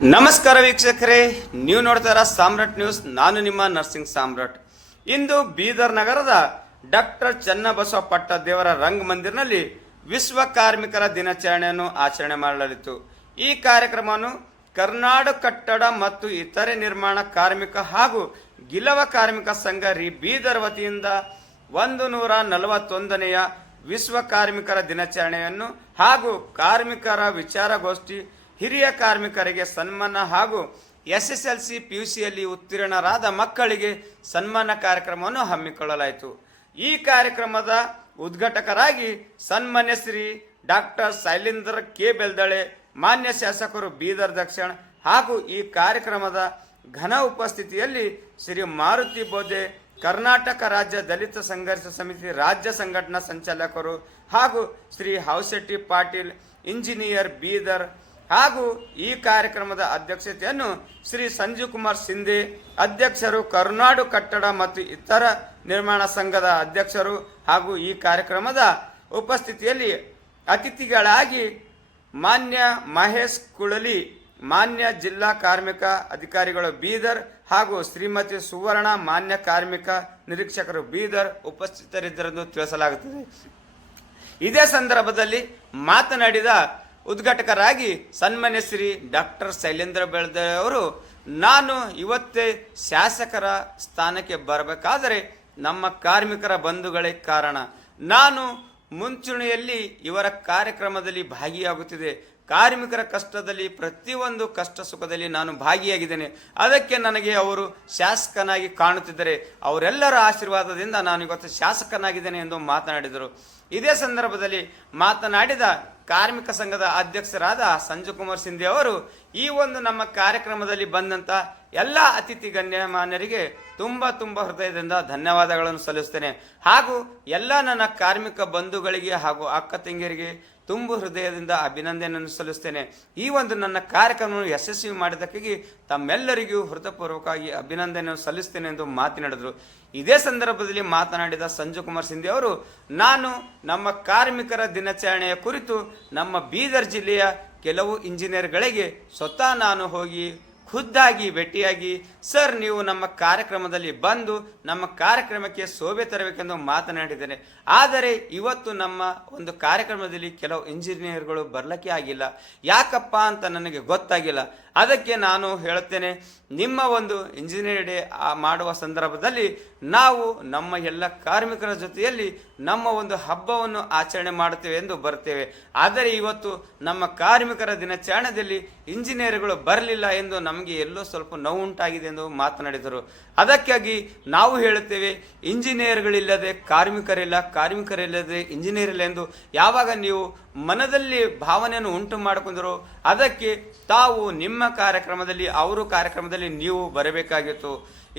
ನಮಸ್ಕಾರ ವೀಕ್ಷಕರೇ, ನೀವು ನೋಡ್ತಾರ ಸಾಮ್ರಾಟ್ ನ್ಯೂಸ್. ನಾನು ನಿಮ್ಮ ನರ್ಸಿಂಗ್ ಸಾಮ್ರಾಟ್. ಇಂದು ಬೀದರ್ ನಗರದ ಡಾಕ್ಟರ್ ಚನ್ನಬಸವ ಪಟ್ಟದೇವರ ರಂಗಮಂದಿರ್ನಲ್ಲಿ ವಿಶ್ವ ಕಾರ್ಮಿಕರ ದಿನಾಚರಣೆಯನ್ನು ಆಚರಣೆ ಮಾಡಲಾಯಿತು. ಈ ಕಾರ್ಯಕ್ರಮವನ್ನು ಕರ್ನಾಟಕ ಕಟ್ಟಡ ಮತ್ತು ಇತರೆ ನಿರ್ಮಾಣ ಕಾರ್ಮಿಕ ಹಾಗೂ ಗಿಲವ ಕಾರ್ಮಿಕ ಸಂಘ ಬೀದರ್ ವತಿಯಿಂದ 141ನೆಯ ವಿಶ್ವ ಕಾರ್ಮಿಕರ ದಿನಾಚರಣೆಯನ್ನು ಹಾಗೂ ಕಾರ್ಮಿಕರ ವಿಚಾರಗೋಷ್ಠಿ, ಹಿರಿಯ ಕಾರ್ಮಿಕರಿಗೆ ಸನ್ಮಾನ ಹಾಗೂ SSLC PUCಯಲ್ಲಿ ಉತ್ತೀರ್ಣರಾದ ಮಕ್ಕಳಿಗೆ ಸನ್ಮಾನ ಕಾರ್ಯಕ್ರಮವನ್ನು ಹಮ್ಮಿಕೊಳ್ಳಲಾಯಿತು. ಈ ಕಾರ್ಯಕ್ರಮದ ಉದ್ಘಾಟಕರಾಗಿ ಸನ್ಮಾನ್ಯ ಶ್ರೀ ಡಾಕ್ಟರ್ ಶೈಲೇಂದ್ರ ಕೆ ಬೆಲ್ದಳೆ, ಮಾನ್ಯ ಶಾಸಕರು ಬೀದರ್ ದಕ್ಷಿಣ ಹಾಗೂ ಈ ಕಾರ್ಯಕ್ರಮದ ಘನ ಉಪಸ್ಥಿತಿಯಲ್ಲಿ ಶ್ರೀ ಮಾರುತಿ ಬೋಧೆ, ಕರ್ನಾಟಕ ರಾಜ್ಯ ದಲಿತ ಸಂಘರ್ಷ ಸಮಿತಿ ರಾಜ್ಯ ಸಂಘಟನಾ ಸಂಚಾಲಕರು ಹಾಗೂ ಶ್ರೀ ಹೌಶೆಟ್ಟಿ ಪಾಟೀಲ್, ಇಂಜಿನಿಯರ್ ಬೀದರ್ ಹಾಗೂ ಈ ಕಾರ್ಯಕ್ರಮದ ಅಧ್ಯಕ್ಷತೆಯನ್ನು ಶ್ರೀ ಸಂಜೀವ್ ಕುಮಾರ್ ಸಿಂಧೆ, ಅಧ್ಯಕ್ಷರು ಕರ್ನಾಟಕ ಕಟ್ಟಡ ಮತ್ತು ಇತರ ನಿರ್ಮಾಣ ಸಂಘದ ಅಧ್ಯಕ್ಷರು ಹಾಗೂ ಈ ಕಾರ್ಯಕ್ರಮದ ಉಪಸ್ಥಿತಿಯಲ್ಲಿ ಅತಿಥಿಗಳಾಗಿ ಮಾನ್ಯ ಮಹೇಶ್ ಕುಳಲಿ, ಮಾನ್ಯ ಜಿಲ್ಲಾ ಕಾರ್ಮಿಕ ಅಧಿಕಾರಿಗಳು ಬೀದರ್ ಹಾಗೂ ಶ್ರೀಮತಿ ಸುವರ್ಣ, ಮಾನ್ಯ ಕಾರ್ಮಿಕ ನಿರೀಕ್ಷಕರು ಬೀದರ್ ಉಪಸ್ಥಿತರಿದ್ದರೆಂದು ತಿಳಿಸಲಾಗುತ್ತದೆ. ಇದೇ ಸಂದರ್ಭದಲ್ಲಿ ಮಾತನಾಡಿದ ಉದ್ಘಾಟಕರಾಗಿ ಸನ್ಮಾನ್ಯ ಶ್ರೀ ಡಾಕ್ಟರ್ ಶೈಲೇಂದ್ರ ಬೆಳ್ದಳೆ ಅವರು, ನಾನು ಇವತ್ತೇ ಶಾಸಕರ ಸ್ಥಾನಕ್ಕೆ ಬರಬೇಕಾದರೆ ನಮ್ಮ ಕಾರ್ಮಿಕರ ಬಂಧುಗಳೇ ಕಾರಣ. ನಾನು ಮುಂಚೂಣಿಯಲ್ಲಿ ಇವರ ಕಾರ್ಯಕ್ರಮದಲ್ಲಿ ಭಾಗಿಯಾಗುತ್ತಿದೆ. ಕಾರ್ಮಿಕರ ಕಷ್ಟದಲ್ಲಿ, ಪ್ರತಿಯೊಂದು ಕಷ್ಟ ಸುಖದಲ್ಲಿ ನಾನು ಭಾಗಿಯಾಗಿದ್ದೇನೆ. ಅದಕ್ಕೆ ನನಗೆ ಅವರು ಶಾಸಕನಾಗಿ ಕಾಣುತ್ತಿದ್ದರೆ ಅವರೆಲ್ಲರ ಆಶೀರ್ವಾದದಿಂದ ನಾನು ಇವತ್ತು ಶಾಸಕನಾಗಿದ್ದೇನೆ ಎಂದು ಮಾತನಾಡಿದರು. ಇದೇ ಸಂದರ್ಭದಲ್ಲಿ ಮಾತನಾಡಿದ ಕಾರ್ಮಿಕ ಸಂಘದ ಅಧ್ಯಕ್ಷರಾದ ಸಂಜೀವ್ ಕುಮಾರ್ ಸಿಂಧೆ ಅವರು, ಈ ಒಂದು ನಮ್ಮ ಕಾರ್ಯಕ್ರಮದಲ್ಲಿ ಬಂದಂಥ ಎಲ್ಲ ಅತಿಥಿ ಗಣ್ಯಮಾನ್ಯರಿಗೆ ತುಂಬ ಹೃದಯದಿಂದ ಧನ್ಯವಾದಗಳನ್ನು ಸಲ್ಲಿಸ್ತೇನೆ. ಹಾಗೂ ಎಲ್ಲ ನನ್ನ ಕಾರ್ಮಿಕ ಬಂಧುಗಳಿಗೆ ಹಾಗೂ ಅಕ್ಕ ತಂಗಿಯರಿಗೆ ತುಂಬ ಹೃದಯದಿಂದ ಅಭಿನಂದನೆಯನ್ನು ಸಲ್ಲಿಸ್ತೇನೆ. ಈ ಒಂದು ನನ್ನ ಕಾರ್ಯಕ್ರಮವನ್ನು ಯಶಸ್ವಿ ಮಾಡಿದ್ದಕ್ಕಾಗಿ ತಮ್ಮೆಲ್ಲರಿಗೂ ಹೃದಯಪೂರ್ವಕವಾಗಿ ಅಭಿನಂದನೆಯನ್ನು ಸಲ್ಲಿಸ್ತೇನೆ ಎಂದು ಮಾತನಾಡಿದರು. ಇದೇ ಸಂದರ್ಭದಲ್ಲಿ ಮಾತನಾಡಿದ ಸಂಜೀವ್ ಕುಮಾರ್ ಸಿಂಧೆ ಅವರು, ನಾನು ನಮ್ಮ ಕಾರ್ಮಿಕರ ದಿನಾಚರಣೆಯ ಕುರಿತು ನಮ್ಮ ಬೀದರ್ ಜಿಲ್ಲೆಯ ಕೆಲವು ಇಂಜಿನಿಯರ್ಗಳಿಗೆ ಸ್ವತಃ ನಾನು ಹೋಗಿ ಖುದ್ದಾಗಿ ಭೇಟಿಯಾಗಿ, ಸರ್ ನೀವು ನಮ್ಮ ಕಾರ್ಯಕ್ರಮದಲ್ಲಿ ಬಂದು ನಮ್ಮ ಕಾರ್ಯಕ್ರಮಕ್ಕೆ ಶೋಭೆ ತರಬೇಕೆಂದು ಮಾತನಾಡಿದ್ದೇನೆ. ಆದರೆ ಇವತ್ತು ನಮ್ಮ ಒಂದು ಕಾರ್ಯಕ್ರಮದಲ್ಲಿ ಕೆಲವು ಇಂಜಿನಿಯರ್ಗಳು ಬರಲಿಕ್ಕೆ ಆಗಿಲ್ಲ. ಯಾಕಪ್ಪ ಅಂತ ನನಗೆ ಗೊತ್ತಾಗಿಲ್ಲ. ಅದಕ್ಕೆ ನಾನು ಹೇಳುತ್ತೇನೆ, ನಿಮ್ಮ ಒಂದು ಇಂಜಿನಿಯರ್ ಡೇ ಮಾಡುವ ಸಂದರ್ಭದಲ್ಲಿ ನಾವು ನಮ್ಮ ಎಲ್ಲ ಕಾರ್ಮಿಕರ ಜೊತೆಯಲ್ಲಿ ನಮ್ಮ ಒಂದು ಹಬ್ಬವನ್ನು ಆಚರಣೆ ಮಾಡುತ್ತೇವೆ ಎಂದು ಬರ್ತೇವೆ. ಆದರೆ ಇವತ್ತು ನಮ್ಮ ಕಾರ್ಮಿಕರ ದಿನಾಚರಣೆಯಲ್ಲಿ ಇಂಜಿನಿಯರ್ಗಳು ಬರಲಿಲ್ಲ ಎಂದು ನಮಗೆ ಎಲ್ಲೋ ಸ್ವಲ್ಪ ನೋವುಂಟಾಗಿದೆ ಎಂದು ಮಾತನಾಡಿದರು. ಅದಕ್ಕಾಗಿ ನಾವು ಹೇಳುತ್ತೇವೆ, ಇಂಜಿನಿಯರ್ಗಳಿಲ್ಲದೆ ಕಾರ್ಮಿಕರಿಲ್ಲ, ಕಾರ್ಮಿಕರಿಲ್ಲದೆ ಇಂಜಿನಿಯರ್ ಇಲ್ಲ ಎಂದು ಯಾವಾಗ ನೀವು ಮನದಲ್ಲಿ ಭಾವನೆಯನ್ನು ಉಂಟು ಮಾಡಿಕೊಂಡರು, ಅದಕ್ಕೆ ತಾವು ನಿಮ್ಮ ಕಾರ್ಯಕ್ರಮದಲ್ಲಿ ಅವರು ಕಾರ್ಯಕ್ರಮದಲ್ಲಿ ನೀವು ಬರಬೇಕಾಗಿತ್ತು.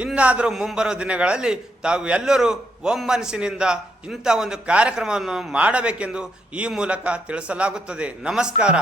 ಇನ್ನಾದರೂ ಮುಂಬರುವ ದಿನಗಳಲ್ಲಿ ತಾವು ಎಲ್ಲರೂ ಒಮ್ಮನಸ್ಸಿನಿಂದ ಇಂಥ ಒಂದು ಕಾರ್ಯಕ್ರಮವನ್ನು ಮಾಡಬೇಕೆಂದು ಈ ಮೂಲಕ ತಿಳಿಸಲಾಗುತ್ತದೆ. ನಮಸ್ಕಾರ.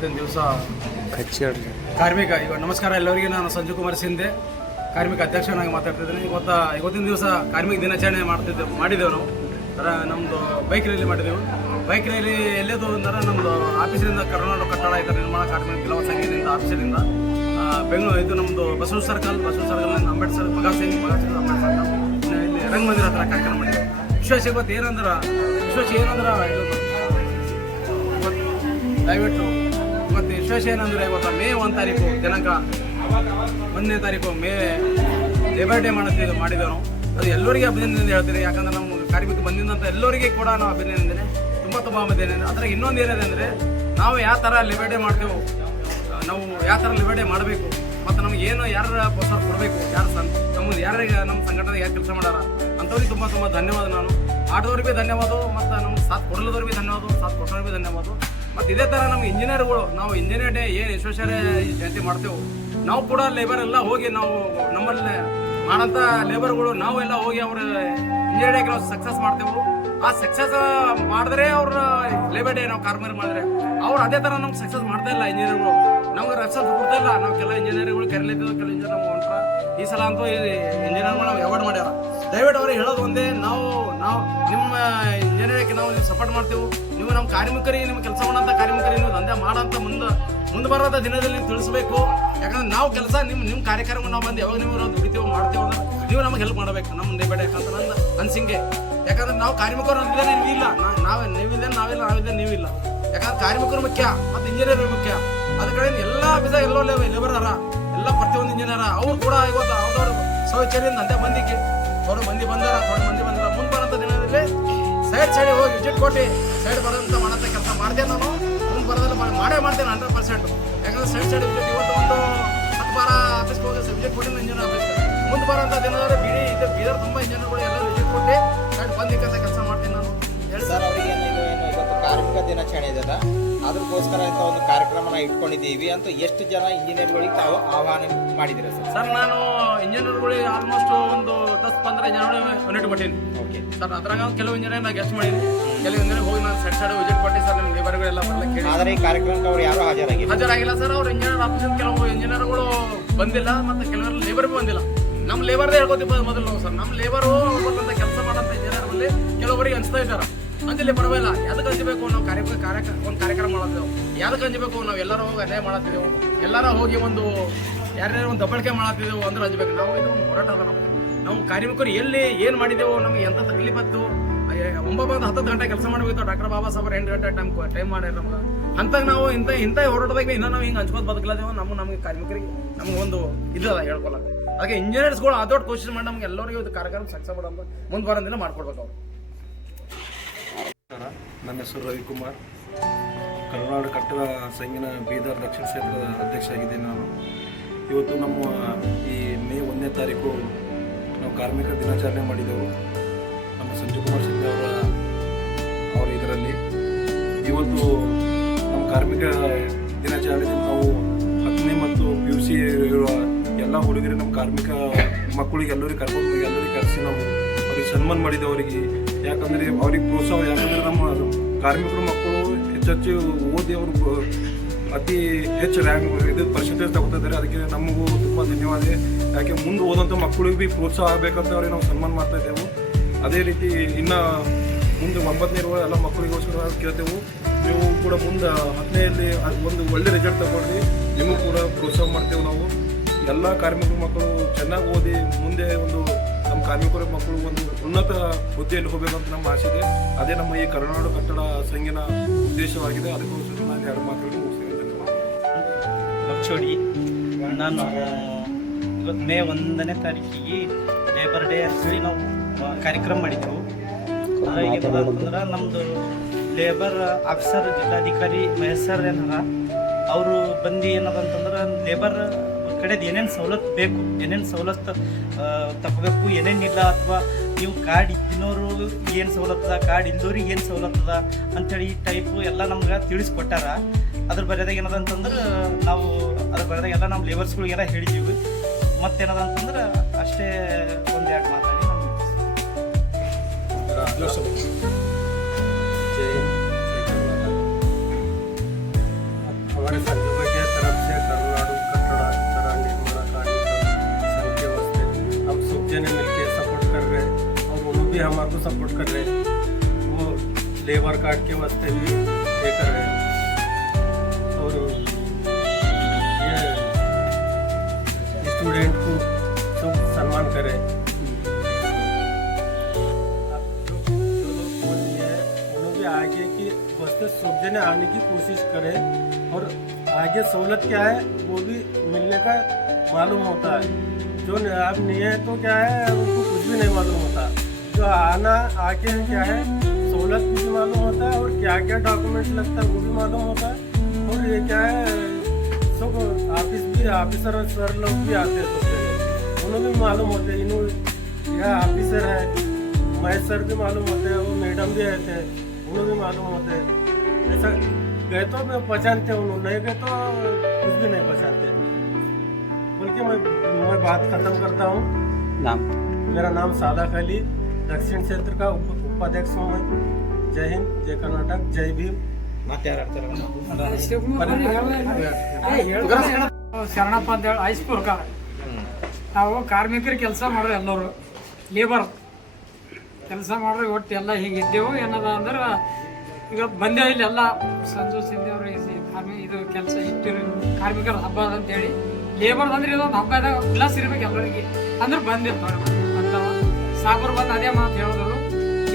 ಇವತ್ತಿನ ದಿವಸ ಕಾರ್ಮಿಕ ನಮಸ್ಕಾರ ಎಲ್ಲರಿಗೆ. ನಾನು ಸಂಜು ಕುಮಾರ್ ಶಿಂದೆ, ಕಾರ್ಮಿಕ ಅಧ್ಯಕ್ಷನಾಗಿ ಮಾತಾಡ್ತಿದ್ದೇನೆ. ಇವತ್ತಿನ ದಿವಸ ಕಾರ್ಮಿಕ ದಿನಾಚರಣೆ ಮಾಡಿದೆವು ನಾವು. ನಮ್ಮದು ಬೈಕ್ ರ್ಯಾಲಿ ಮಾಡಿದೆವು. ಬೈಕ್ ರ್ಯಾಲಿ ಎಲ್ಲೇದು ಅಂದರೆ ನಮ್ಮದು ಆಫೀಸಿನಿಂದ ಕರ್ನಾಟಕ ಕಟ್ಟಡ ಇತರ ನಿರ್ಮಾಣ ಕಾರ್ಮಿಕ ಕೆಲವು ಸಂಘದಿಂದ ಆಫೀಸಿನಿಂದ ಬೆಂಗಳೂರು ಇದು ನಮ್ಮದು ಬಸವ ಸರ್ಕಲ್ನಿಂದ ಅಂಬೇಡ್ಕರ್ ಭಗತ್ ಸಿಂಗ್ ಅಂಬೇಡ್ಕರ್ ಇಲ್ಲಿ ರಂಗಮಂದಿರ ಹತ್ರ ಕಾರ್ಯಕ್ರಮ ಮಾಡಿದೆವು. ವಿಶೇಷ ಇವತ್ತು ಏನಂದ್ರೆ ದಯವಿಟ್ಟು ಇವತ್ತು ವಿಶೇಷ ಏನಂದರೆ ಇವತ್ತು ಮೇ 1 ತಾರೀಕು ದಿನಾಂಕ 1ನೇ ತಾರೀಕು ಮೇ ಲೇಬರ್ ಡೇ ಮಾಡಿದೆವು ನಾವು. ಅದು ಎಲ್ಲರಿಗೆ ಅಭಿನಂದನೆ ಹೇಳ್ತೀರಿ. ಯಾಕಂದರೆ ನಮ್ಮ ಕಾರ್ಮಿಕ ಬಂದಿದ್ದಂಥ ಎಲ್ಲರಿಗೆ ಕೂಡ ನಾವು ಅಭಿನಂದನೆ ತುಂಬ ಅಭಿನಂದನೆ. ಅದ್ರಾಗ ಇನ್ನೊಂದು ಏನಿದೆ ಅಂದರೆ ನಾವು ಯಾವ ಥರ ಲಿಬರ್ ಡೇ ಮಾಡ್ತೇವೆ, ನಾವು ಯಾವ ಥರ ಲಿಬರ್ ಡೇ ಮಾಡಬೇಕು ಮತ್ತು ನಮ್ಗೆ ಏನು ಯಾರು ಪ್ರೋತ್ಸಾಹ ಕೊಡಬೇಕು, ನಮ್ಮದು ಯಾರಿಗೆ ನಮ್ಮ ಸಂಘಟನೆಗೆ ಯಾರು ಕೆಲಸ ಮಾಡ್ಯಾರ ಅಂಥವ್ರಿಗೆ ತುಂಬ ಧನ್ಯವಾದ. ನಾನು ಆಟೋದವ್ರಿಗೆ ಧನ್ಯವಾದ, ಮತ್ತು ನಮ್ಗೆ ಸಾಥ್ ಕೊಡಲದವ್ರಿಗೆ ಧನ್ಯವಾದ, ಸಾಥ್ ಕೊಟ್ಟವ್ರಿಗೆ ಧನ್ಯವಾದ. ಮತ್ತು ಇದೇ ಥರ ನಮ್ಗೆ ಇಂಜಿನಿಯರ್ಗಳು ನಾವು ಇಂಜಿನಿಯರ್ ಡೇ ಏನು ವಿಶ್ವೇಶ್ವರಯ್ಯ ಜಯಂತಿ ಮಾಡ್ತೇವೆ, ನಾವು ಕೂಡ ಲೇಬರ್ ಎಲ್ಲ ಹೋಗಿ ನಾವು ನಮ್ಮಲ್ಲಿ ಮಾಡೋಂಥ ಲೇಬರ್ಗಳು ನಾವು ಎಲ್ಲ ಹೋಗಿ ಅವ್ರ ಇಂಜಿನಿಯರ್ ಡೇಗೆ ನಾವು ಸಕ್ಸಸ್ ಮಾಡ್ತೇವೆ. ಆ ಸಕ್ಸಸ್ ಮಾಡಿದ್ರೆ ಅವ್ರ ಲೇಬರ್ ಡೇ ನಾವು ಕಾರ್ಮಿಕರು ಮಾಡಿದ್ರೆ ಅವ್ರು ಅದೇ ಥರ ನಮ್ಗೆ ಸಕ್ಸಸ್ ಮಾಡ್ತಾ ಇಲ್ಲ. ಇಂಜಿನಿಯರ್ಗಳು ನಮ್ಗೆ ರೆಸ್ಪಾನ್ಸ್ ಕೊಡ್ತಾ ಇಲ್ಲ. ನಾವು ಕೆಲ ಇಂಜಿನಿಯರ್ಗಳು ಕರೀಲಿದ್ದೇವೆ, ಕೆಲವು ಇಂಜಿನಿಯರ್ ನಮ್ಗೆ ಹೊಂಟ್ರ ಈ ಸಲ ಅಂತೂ ಇಂಜಿನಿಯರ್ಗಳು ನಾವು ಅವಾರ್ಡ್ ಮಾಡ್ಯಾರ. ದಯವಿಟ್ಟು ಅವ್ರಿಗೆ ಹೇಳೋದು ಒಂದೇ, ನಾವು ನಿಮ್ಮ ಇಂಜಿನಿಯರಿಗೆ ನಾವು ಸಪೋರ್ಟ್ ಮಾಡ್ತೇವೆ. ನೀವು ನಮ್ಮ ಕಾರ್ಮಿಕರಿಗೆ, ನಿಮ್ಮ ಕೆಲಸ ಮಾಡೋಂಥ ಕಾರ್ಮಿಕರಿಗೆ ನೀವು ದಂಧೆ ಮಾಡೋಂಥ ಮುಂದೆ ಬರೋದ ದಿನದಲ್ಲಿ ತಿಳಿಸ್ಬೇಕು. ಯಾಕಂದ್ರೆ ನಾವು ಕೆಲಸ ನಿಮ್ಮ ಕಾರ್ಯಕ್ರಮ ನಾವು ಬಂದು ಯಾವಾಗ ನೀವು ದುಡಿತೇವೆ ಮಾಡ್ತೇವೆ ಅಂದ್ರೆ ನೀವು ನಮಗೆ ಹೆಲ್ಪ್ ಮಾಡಬೇಕು ನಮ್ಮ ಲೇಬರ್ ಯಾಕಂತ ನಂದು ಅನ್ಸಿಂಗೆ. ಯಾಕಂದ್ರೆ ನಾವು ಕಾರ್ಮಿಕರು ಅಂತಿದ್ದೇನೆ ನೀವಿಲ್ಲ, ನೀವಿಲ್ಲ ನೀವಿಲ್ಲ. ಯಾಕಂದ್ರೆ ಕಾರ್ಮಿಕರು ಮುಖ್ಯ ಮತ್ತು ಇಂಜಿನಿಯರ್ ಮುಖ್ಯ. ಅದ ಕಡೆ ಎಲ್ಲ ಬಿಸ ಎಲ್ಲೋ ಲೇಬರ್ ಅರ ಎಲ್ಲ ಪ್ರತಿಯೊಂದು ಇಂಜಿನಿಯರ್ ಅವ್ರು ಕೂಡ ಇವತ್ತು ಅವ್ರವ್ರು ಶೌಚಾಲಯದಿಂದ ಅಂತೆ ಮಂದಿಗೆ ಥೋಡೆ ಮಂದಿ ಬಂದಾರ ಮುಂದೆ ಬರೋಂಥ ದಿನದಲ್ಲಿ ಸೈಡ್ ಹೋಗಿ ವಿಸಿಟ್ ಕೊಟ್ಟು ಸೈಡ್ ಬರೋಂಥ ಮಾಡೋಂಥ ಕೆಲಸ ಮಾಡ್ತೇನೆ. ನಾನು ಮುಂದೆ ಬರೋದಲ್ಲ ಮಾಡ್ತೇನೆ 100%. ಯಾಕಂದ್ರೆ ಸೈಡ್ ವಿಸಿಟ್ ಇವತ್ತು ಒಂದು 10-12 ಆಫೀಸ್ಗೆ ಹೋಗಿ ವಿಸಿಟ್ ಕೊಟ್ಟಿಲ್ಲ ಇಂಜಿನಿಯರ್ ಆಫೀಸ್. ಮುಂದೆ ಬರೋಂಥ ದಿನದಲ್ಲಿ ಬೀದರ್ ತುಂಬ ಇಂಜಿನಿಯರ್ಗಳು ಎಲ್ಲ ವಿಸಿಟ್ ಕೊಟ್ಟು ಸೈಡ್ ಬಂದಿಕ್ಕಂತ ಕೆಲಸ ಮಾಡ್ತೀನಿ ನಾನು. ಹೇಳಿ ಸರ್, ಅವರಿಗೆ ಇವತ್ತು ಕಾರ್ಮಿಕ ದಿನಾಚರಣೆ ಇದೆಯಲ್ಲ, ಅದಕ್ಕೋಸ್ಕರ ಇಂಥ ಒಂದು ಕಾರ್ಯಕ್ರಮನ ಇಟ್ಕೊಂಡಿದ್ದೀವಿ ಅಂತ ಎಷ್ಟು ಜನ ಇಂಜಿನಿಯರ್ಗಳಿಗೆ ತಾವು ಆಹ್ವಾನ ಮಾಡಿದ್ದೀರಾ ಸರ್? ಸರ್, ನಾನು ಇಂಜಿನಿಯರ್ಗಳಿಗೆ ಆಲ್ಮೋಸ್ಟ್ ಒಂದು 10-15 ಜನ ಯೂನಿಟ್ ಕೊಟ್ಟೀನಿ. ಓಕೆ ಸರ್, ಅದ್ರಾಗ ಕೆಲವು ಇಂಜಿನಿಯರ್ ನಾನು ಗೆಸ್ಟ್ ಮಾಡೀನಿ, ಕೆಲವು ಇಂಜಿನಿಯರ್ ಹೋಗಿ ನಾನು ಸೈಡ್ ವಿಸಿಟ್ ಕೊಟ್ಟು ಸರ್ ನಿಮ್ಮ ಲೇಬರ್ಗಳೆಲ್ಲ ಬರಲಿಕ್ಕೆ ಕೇಳಿ. ಆದರೆ ಈ ಕಾರ್ಯಕ್ರಮಕ್ಕೆ ಅವ್ರು ಯಾರು ಹಾಜರಾಗಿಲ್ಲ ಸರ್. ಅವ್ರು ಇಂಜಿನಿಯರ್ ಆಫೀಸಿಂದ ಕೆಲವು ಇಂಜಿನಿಯರ್ಗಳು ಬಂದಿಲ್ಲ, ಮತ್ತು ಕೆಲವರು ಲೇಬರ್ಗೂ ಬಂದಿಲ್ಲ. ನಮ್ಮ ಲೇಬರ್ದೇ ಹೇಳ್ಕೊತೀವಿ ಮೊದಲು ನಾವು ಸರ್. ನಮ್ಮ ಲೇಬರು ಬಂದಂಥ ಕೆಲಸ ಮಾಡೋಂಥ ಇಂಜಿನಿಯರ್ಗಳಲ್ಲಿ ಕೆಲವರಿಗೆ ಅನಿಸ್ತಾ ಇದ್ದಾರೆ ಅಂಜಲಿ ಪರವಾಗಿಲ್ಲ. ಯಾವ್ದಕ್ಕೆ ಅಂಜಬೇಕು, ನಾವು ಒಂದು ಕಾರ್ಯಕ್ರಮ ಮಾಡತ್ತೇವೆ. ಯಾವ್ದಕ್ಕೆ ಅಂಜಬೇಕು, ನಾವು ಎಲ್ಲರೂ ಹೋಗಿ ಅನ್ಯಾಯ ಮಾಡತ್ತಿದ್ದೆವು, ಎಲ್ಲರೂ ಹೋಗಿ ಒಂದು ಯಾರ್ಯಾರು ಒಂದು ದಬ್ಬಳಿಕೆ ಮಾಡತ್ತಿದ್ದೆವು ಅಂದ್ರೆ ಅಂಜಬೇಕು. ನಾವು ಇದು ಒಂದು ಹೋರಾಟ ಅದ. ನಾವು ಕಾರ್ಮಿಕರು ಎಲ್ಲಿ ಏನು ಮಾಡಿದೆವು, ನಮಗೆ ಎಂತ ತಕ್ಲೀಫತ್ತು 9-10 ಗಂಟೆ ಕೆಲಸ ಮಾಡಬೇಕು. ಡಾಕ್ಟರ್ ಬಾಬಾ ಸಾಹೇಬ್ 8 ಗಂಟೆ ಟೈಮ್ ಮಾಡ್ಯಾರ ನಮ್ಗೆ. ಅಂತಾಗ ನಾವು ಇಂಥ ಹೋರಾಟದಾಗ ಇನ್ನೂ ನಾವು ಹಿಂಗೆ ಹಂಚ್ಕೋತ ಬದುಕಲಾದೇವು. ನಮಗೆ ಕಾರ್ಮಿಕರಿಗೆ ನಮ್ಗೆ ಒಂದು ಇದದ ಹೇಳ್ಕೊಳಕ್ಕೆ. ಅದಕ್ಕೆ ಇಂಜಿನಿಯರ್ಸ್ಗಳು ದೊಡ್ಡ ಕೋಶಿಶ್ ಮಾಡಿ ನಮ್ಗೆ ಎಲ್ಲರಿಗೂ ಇದು ಕಾರ್ಯಕ್ರಮ ಸಕ್ಸಸ್ ಮಾಡೋದು ಮುಂದೆ ಬರೋದಿಲ್ಲ ಮಾಡ್ಕೊಡ್ಬೇಕು ಅವ್ರು. ನನ್ನ ಹೆಸರು ರವಿಕುಮಾರ್, ಕರ್ನಾಟಕ ಕಟ್ಟಡ ಸಂಘಿನ ಬೀದರ್ ದಕ್ಷಿಣ ಕ್ಷೇತ್ರದ ಅಧ್ಯಕ್ಷ ಆಗಿದ್ದೀನಿ ನಾನು. ಇವತ್ತು ನಮ್ಮ ಈ ಮೇ 1ನೇ ತಾರೀಕು ನಾವು ಕಾರ್ಮಿಕ ದಿನಾಚರಣೆ ಮಾಡಿದೆವು. ನಮ್ಮ ಸಂಜು ಕುಮಾರ್ ಶಿಂದೆ ಅವರ ಇದರಲ್ಲಿ ಇವತ್ತು ನಮ್ಮ ಕಾರ್ಮಿಕ ದಿನಾಚರಣೆಯಲ್ಲಿ ನಾವು 10ನೇ ಮತ್ತು PUC ಇರುವ ಎಲ್ಲ ಹುಡುಗರು ನಮ್ಮ ಕಾರ್ಮಿಕ ಮಕ್ಕಳಿಗೆ ಎಲ್ಲರಿಗೆ ಕರೆಸಿ ನಾವು ಅವ್ರಿಗೆ ಸನ್ಮಾನ ಮಾಡಿದೆ. ಅವರಿಗೆ ಯಾಕಂದರೆ ಅವ್ರಿಗೆ ಪ್ರೋತ್ಸಾಹ, ಯಾಕಂದರೆ ನಮ್ಮ ಕಾರ್ಮಿಕರು ಮಕ್ಕಳು ಹೆಚ್ಚು ಓದಿ ಅವರು ಅತಿ ಹೆಚ್ಚು ರ್ಯಾಂಕ್ ಪರ್ಸೆಂಟೇಜ್ ತಗೋತಾ ಇದ್ದಾರೆ. ಅದಕ್ಕೆ ನಮಗೂ ತುಂಬ ಧನ್ಯವಾದ. ಯಾಕೆ ಮುಂದೆ ಓದೋಂಥ ಮಕ್ಕಳಿಗೆ ಭೀ ಪ್ರೋತ್ಸಾಹ ಆಗಬೇಕಂತ ಅವ್ರಿಗೆ ನಾವು ಸನ್ಮಾನ ಮಾಡ್ತಾ ಇದ್ದೆವು. ಅದೇ ರೀತಿ ಇನ್ನು ಮುಂದೆ 9ನೇ ಇರುವ ಎಲ್ಲ ಮಕ್ಕಳಿಗೋಸ್ಕರ ಕೇಳ್ತೇವೆ. ನೀವು ಕೂಡ ಮುಂದೆ 10ನೇಯಲ್ಲಿ ಒಂದು ಒಳ್ಳೆ ರಿಸಲ್ಟ್ ತಗೊಳ್ಳಿ, ನಿಮಗೂ ಕೂಡ ಪ್ರೋತ್ಸಾಹ ಮಾಡ್ತೇವೆ. ನಾವು ಎಲ್ಲ ಕಾರ್ಮಿಕರ ಮಕ್ಕಳು ಚೆನ್ನಾಗಿ ಓದಿ ಮುಂದೆ ಒಂದು ನಮ್ಮ ಕಾರ್ಮಿಕರ ಮಕ್ಕಳು ಒಂದು ಉನ್ನತ ಹುದ್ದೆಯಲ್ಲಿ ಹೋಗಬೇಕಂತ ನಮ್ಮ ಆಸೆ ಇದೆ. ಅದೇ ನಮ್ಮ ಈ ಕರ್ನಾಟಕ ಕಟ್ಟಡ ಸಂಘಿನ ಉದ್ದೇಶವಾಗಿದೆ. ಅದಕ್ಕೋಸ್ಕರ ನಾನು 2 ಮಾತುಗಳನ್ನು ಮುಗಿಸ್ತೇನೆ. ಲಕ್ಷೋಡಿ. ನಾನು ಇವತ್ತು ಮೇ 1ನೇ ತಾರೀಕಿಗೆ ಲೇಬರ್ ಡೇ ಅಂತೇಳಿ ನಾವು ಕಾರ್ಯಕ್ರಮ ಮಾಡಿದ್ದೆವು. ಏನಂದ್ರೆ ನಮ್ಮದು ಲೇಬರ್ ಆಫೀಸರ್ ಜಿಲ್ಲಾಧಿಕಾರಿ ಮಹೇಶ್ ಸರ್ ಏನಾರ ಅವರು ಬಂದು ಏನದಂತಂದ್ರೆ ಲೇಬರ್ ಕಡೆದು ಏನೇನು ಸವಲತ್ತು ಬೇಕು, ಏನೇನು ಸವಲತ್ತು ತಗೋಬೇಕು, ಏನೇನಿಲ್ಲ, ಅಥವಾ ನೀವು ಕಾರ್ಡ್ ಇದ್ದಿನವರು ಏನು ಸವಲತ್ತದ, ಕಾರ್ಡ್ ಇಲ್ದವ್ರಿಗೆ ಏನು ಸವಲತ್ತದ ಅಂಥೇಳಿ ಈ ಟೈಪು ಎಲ್ಲ ನಮ್ಗೆ ತಿಳಿಸ್ಕೊಟ್ಟಾರ. ಅದ್ರ ಬರೆದಾಗ ಏನದಂತಂದ್ರೆ ನಾವು ಅದ್ರ ಬರೆದಾಗ ಎಲ್ಲ ನಮ್ಮ ಲೇಬರ್ಸ್ಗಳಿಗೆಲ್ಲ ಹೇಳಿದ್ದೀವಿ. ಮತ್ತೇನದಂತಂದ್ರೆ ಅಷ್ಟೇ 1-2 ಮಾತಾಡಿ हमारे को सपोर्ट कर रहे हैं, वो लेबर कार्ड के वास्ते भी ये कर रहे हैं। और ये स्टूडेंट को सब सम्मान करें। जो लोग बोल रहे हैं उन्होंने भी आगे की वास्ते सब जने आने की कोशिश करें, और आगे सहूलत क्या है वो भी मिलने का मालूम होता है। जो अब नहीं है तो क्या है उनको कुछ भी नहीं मालूम होता। जो आना आके क्या है सहूलत भी मालूम होता है, और क्या क्या डॉक्यूमेंट लगता है वो भी मालूम होता है। और ये क्या है सब ऑफिसर सर लोग भी आते हैं, सब जगह उन्हें भी मालूम होते हैं। इन्होंने यह ऑफिसर है, महेश सर भी मालूम होते हैं, वो मैडम भी रहते हैं, उन्हें भी मालूम होते हैं। ऐसा गए तो मैं पहचानते उन्होंने, नहीं गए तो कुछ भी नहीं पहचानते। बोल के मैं बात खत्म करता हूँ। मेरा नाम सादाक अली, दक्षिण क्षेत्र का उपाध्यक्ष हूँ मैं। जय हिंद, जय कर्नाटक, जय भीम। ಶರಣಪ್ಪ ಅಂತೇಳಿ ಹೈಸ್ಕೂಲ್ಕ ನಾವು ಕಾರ್ಮಿಕರು ಕೆಲಸ ಮಾಡೋರು, ಎಲ್ಲರೂ ಲೇಬರ್ ಕೆಲಸ ಮಾಡೋರು ಒಟ್ಟು ಎಲ್ಲ ಹೀಗಿದ್ದೆವು. ಏನದ ಅಂದ್ರೆ ಈಗ ಬಂದೇವು ಇಲ್ಲಿ ಎಲ್ಲ ಸಂಜು ಸಿಂಧಿ ಅವರು ಇದು ಕೆಲಸ ಇಟ್ಟಿರು ಕಾರ್ಮಿಕರ ಹಬ್ಬ ಅಂತೇಳಿ. ಲೇಬರ್ ಅಂದ್ರೆ ಇದೊಂದು ಹಬ್ಬದ ಪ್ಲಸ್ ಇರ್ಬೇಕು ಎಲ್ಲರಿಗೆ ಅಂದ್ರೆ ಬಂದಿರ್ತಾರೆ ಅಂತ ಸಾಬ್ರು ಬಂದು ಅದೇ ಮಾತು ಹೇಳಿದ್ರು.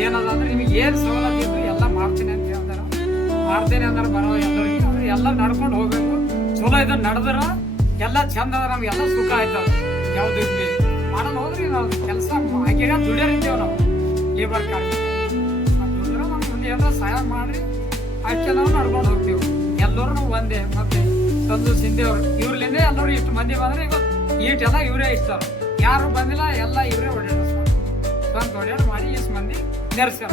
ಏನದ ಅಂದ್ರೆ ನಿಮಗೆ ಏನು ಸವಲತ್ತು ಇದ್ದು ಎಲ್ಲ ಮಾಡ್ತೀನಿ ಅಂತ ಹೇಳ್ತಾರೆ. ಮಾಡ್ತೇನೆ ಅಂದ್ರೆ ಬರೋ ಎಲ್ಲರಿಗೆ ಅಂದ್ರೆ ಎಲ್ಲ ನಡ್ಕೊಂಡು ಹೋಗ್ಬೇಕು. ಚಲೋ ಇದನ್ನ ನಡೆದ್ರ ಎಲ್ಲ ಚಂದ ಅದ, ನಮ್ಗೆಲ್ಲ ಸುಖ ಆಯ್ತದ. ಯಾವ್ದು ಮಾಡಲ್ ಹೋದ್ರಿ ನಾವು ಕೆಲಸ ಹಾಗೆ ದುಡಿಯೋರಿದ್ದೇವೆ ನಾವು ಲೇಬರ್ ಕಾರ್ಮಿಕ. ದುಡಿದ್ರೆ ನಮ್ಗೆ ಮುಂದೆ ಎಲ್ಲ ಸಹಾಯ ಮಾಡ್ರಿ, ಅಷ್ಟೇ ನಾವು ನಡ್ಕೊಂಡು ಹೋಗ್ತೀವಿ. ಎಲ್ಲರೂ ನಾವು ಒಂದೇ. ಮತ್ತೆ ಸಂದು ಸಿಂಧೇವ್ರು ಇವ್ರಲಿಂದ ಎಲ್ಲರೂ ಇಷ್ಟು ಮಂದಿ ಬಂದ್ರೆ ಇವತ್ತು ಈಟೆಲ್ಲ ಇವರೇ ಇಷ್ಟಾರ. ಯಾರು ಬಂದಿಲ್ಲ, ಎಲ್ಲ ಇವರೇ ಓಡಾಡ ಸ್ವಂತ ಓಡಾಡಿ ಮಾಡಿ ಇಷ್ಟು ಮಂದಿ ನೆರೆಸ್ಯಾರ.